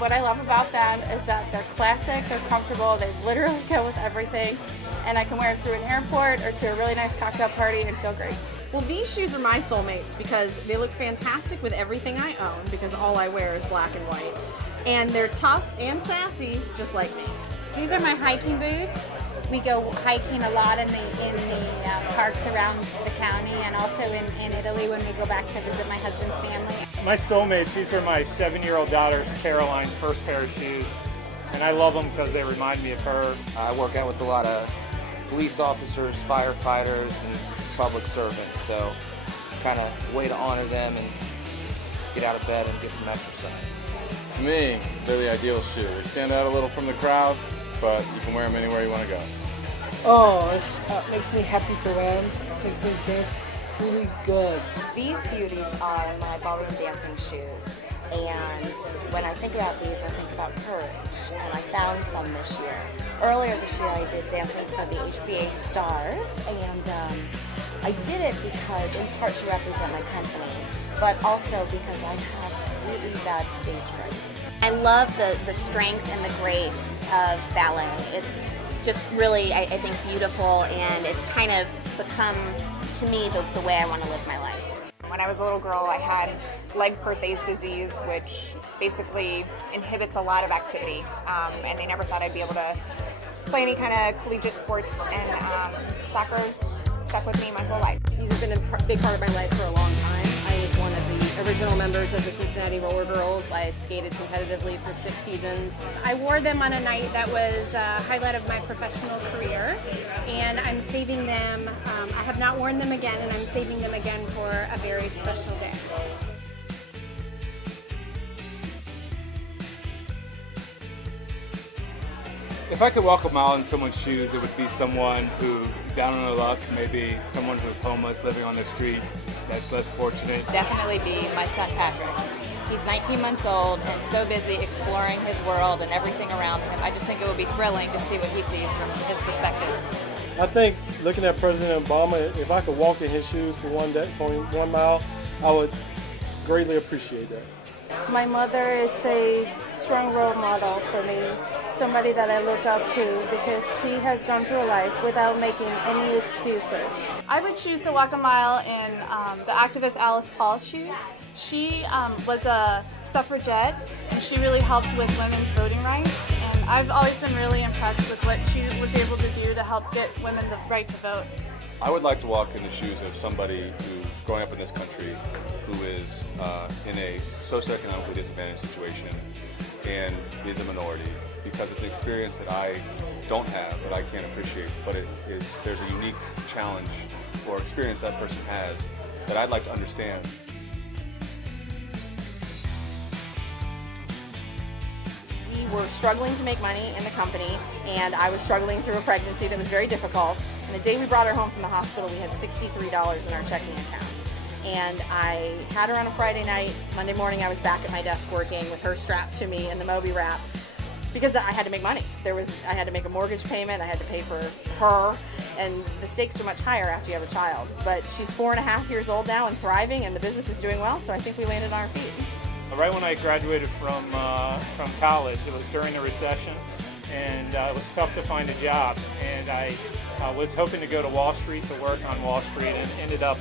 what I love about them is that they're classic, they're comfortable, they literally go with everything, and I can wear it through an airport or to a really nice cocktail party and feel great. Well, these shoes are my soulmates because they look fantastic with everything I own because all I wear is black and white. And they're tough and sassy, just like me. These are my hiking boots. We go hiking a lot in the parks around the county and also in Italy when we go back to visit my husband's family. My soulmates, these are my 7-year-old daughter Caroline's first pair of shoes, and I love them because they remind me of her. I work out with a lot of police officers, firefighters, and public servants, so kind of way to honor them and get out of bed and get some exercise. To me, they're the ideal shoe. They stand out a little from the crowd, but you can wear them anywhere you want to go. Oh, it makes me happy to wear them. Makes me dance really good. These beauties are my ballroom dancing shoes. And when I think about these, I think about courage. And I found some this year. Earlier this year, I did dancing for the HBA Stars. And I did it because, in part, to represent my company, but also because I have really bad stage fright. I love the strength and the grace of ballet. It's just really, I think, beautiful, and it's kind of become, to me, the way I want to live my life. When I was a little girl, I had leg Perthes disease, which basically inhibits a lot of activity, and they never thought I'd be able to play any kind of collegiate sports, and soccer's stuck with me my whole life. These have been a big part of my life for a long time. I was one of the original members of the Cincinnati Roller Girls. I skated competitively for 6 seasons. I wore them on a night that was a highlight of my professional career, and I'm saving them. I have not worn them again, and I'm saving them again for a very special day. If I could walk a mile in someone's shoes, it would be someone who, down on their luck, maybe someone who's homeless, living on the streets, that's less fortunate. Definitely be my son Patrick. He's 19 months old and so busy exploring his world and everything around him. I just think it would be thrilling to see what he sees from his perspective. I think looking at President Obama, if I could walk in his shoes for 1 mile, I would greatly appreciate that. My mother is a strong role model for me, somebody that I look up to because she has gone through life without making any excuses. I would choose to walk a mile in the activist Alice Paul's shoes. She was a suffragette, and she really helped with women's voting rights. And I've always been really impressed with what she was able to do to help get women the right to vote. I would like to walk in the shoes of somebody who's growing up in this country, who is in a socioeconomically disadvantaged situation and is a minority, because it's an experience that I don't have, that I can't appreciate, but there's a unique challenge or experience that person has that I'd like to understand. We were struggling to make money in the company, and I was struggling through a pregnancy that was very difficult. And the day we brought her home from the hospital, we had $63 in our checking account. And I had her on a Friday night. Monday morning, I was back at my desk working with her strapped to me in the Moby wrap because I had to make money. I had to make a mortgage payment. I had to pay for her, and the stakes are much higher after you have a child. But she's 4.5 years old now and thriving, and the business is doing well. So I think we landed on our feet. Right when I graduated from college, it was during the recession, and it was tough to find a job. And I was hoping to go to Wall Street to work on Wall Street, and ended up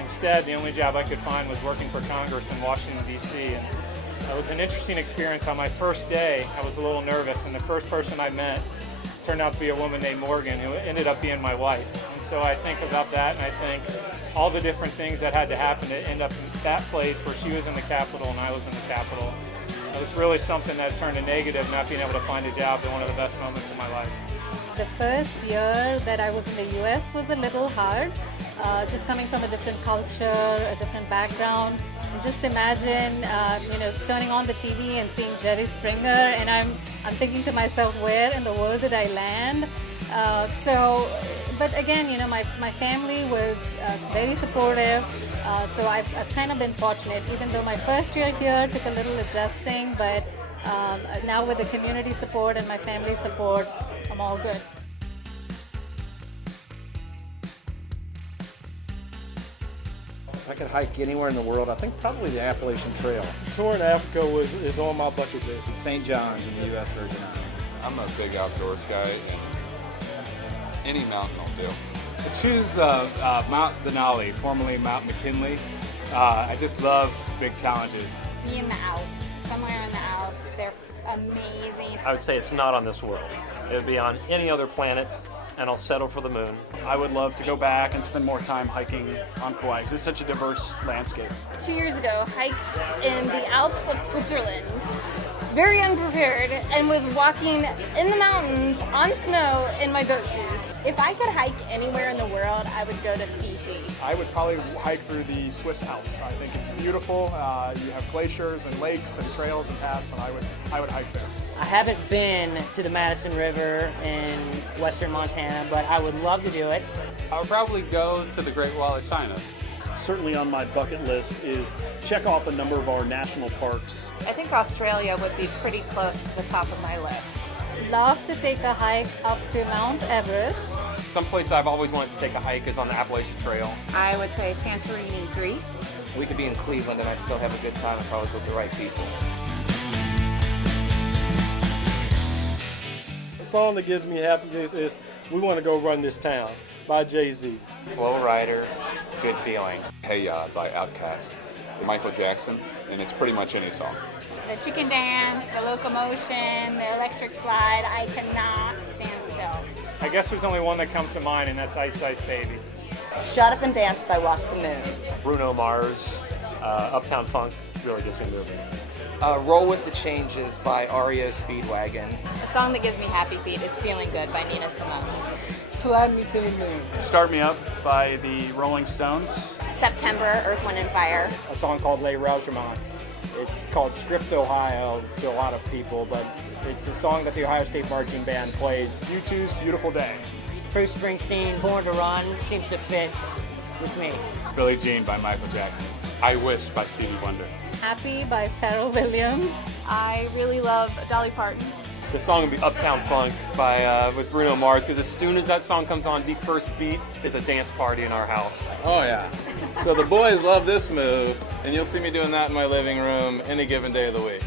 instead the only job I could find was working for Congress in Washington, D.C. And it was an interesting experience. On my first day, I was a little nervous, and the first person I met turned out to be a woman named Morgan, who ended up being my wife. And so I think about that, and I think all the different things that had to happen to end up in that place where she was in the Capitol and I was in the Capitol. It was really something that turned a negative, not being able to find a job, but one of the best moments of my life. The first year that I was in the US was a little hard, just coming from a different culture, a different background. And just imagine, turning on the TV and seeing Jerry Springer, and I'm thinking to myself, where in the world did I land? But again, my family was very supportive, so I've kind of been fortunate, even though my first year here took a little adjusting, but now with the community support and my family support, I'm all good. If I could hike anywhere in the world, I think probably the Appalachian Trail. Tour in Africa is on my bucket list. St. John's in the U.S. Virgin Islands. I'm a big outdoors guy, and any mountain will do. I choose Mount Denali, formerly Mount McKinley. I just love big challenges. Be in the Alps, somewhere in the Alps. They're amazing. I would say it's not on this world. It would be on any other planet, and I'll settle for the moon. I would love to go back and spend more time hiking on Kauai because it's such a diverse landscape. 2 years ago, hiked in the Alps of Switzerland, very unprepared, and was walking in the mountains on snow in my boat shoes. If I could hike anywhere in the world, I would go to Fiji. I would probably hike through the Swiss Alps. I think it's beautiful. You have glaciers and lakes and trails and paths, and I would hike there. I haven't been to the Madison River in western Montana, but I would love to do it. I would probably go to the Great Wall of China. Certainly on my bucket list is check off a number of our national parks. I think Australia would be pretty close to the top of my list. Love to take a hike up to Mount Everest. Someplace I've always wanted to take a hike is on the Appalachian Trail. I would say Santorini, Greece. We could be in Cleveland and I'd still have a good time if I was with the right people. The song that gives me happiness is We Want to Go Run This Town by Jay-Z. Flow Rider, Good Feeling. Hey Ya by Outkast, Michael Jackson, and it's pretty much any song. The chicken dance, the locomotion, the electric slide, I cannot stand still. I guess there's only one that comes to mind, and that's Ice Ice Baby. Shut Up and Dance by Walk the Moon. Bruno Mars, Uptown Funk really gets me moving. Roll with the Changes by REO Speedwagon. A song that gives me happy feet is Feeling Good by Nina Simone. Fly Me to the Moon. Start Me Up by the Rolling Stones. September, Earth, Wind, and Fire. A song called Les Rougemont. It's called Script Ohio to a lot of people, but it's a song that the Ohio State Marching Band plays. U2's Beautiful Day. Bruce Springsteen, Born to Run seems to fit with me. Billie Jean by Michael Jackson. I Wish by Stevie Wonder. Happy by Pharrell Williams. I really love Dolly Parton. The song would be Uptown Funk by with Bruno Mars, because as soon as that song comes on, the first beat is a dance party in our house. Oh yeah. So the boys love this move, and you'll see me doing that in my living room any given day of the week.